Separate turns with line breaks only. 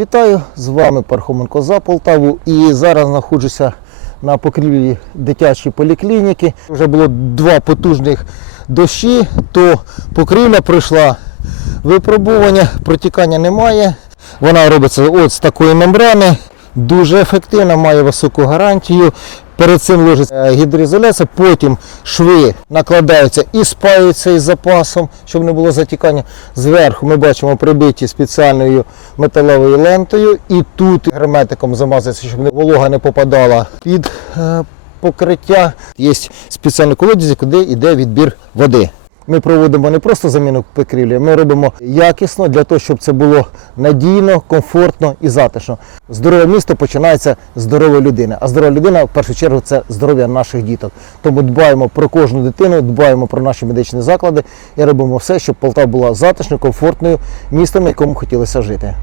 Вітаю! З вами Пархоменко за Полтаву. І зараз знаходжуся на покрівлі дитячої поліклініки. Вже було два потужних дощі, то покрівля пройшла випробування, протікання немає. Вона робиться от з такої мембрани. Дуже ефективна, має високу гарантію. Перед цим ложиться гідроізоляція, потім шви накладаються і спаються із запасом, щоб не було затікання. Зверху ми бачимо прибиті спеціальною металевою лентою, і тут герметиком замазується, щоб волога не попадала під е, покриття. Є спеціальні колодязі, куди йде відбір води. Ми проводимо не просто заміну покрівлі, ми робимо якісно для того, щоб це було надійно, комфортно і затишно. Здорове місто починається з здорової людини. А здорова людина в першу чергу це здоров'я наших діток. Тому дбаємо про кожну дитину, дбаємо про наші медичні заклади і робимо все, щоб Полтава була затишною, комфортною містом, якому хотілося жити.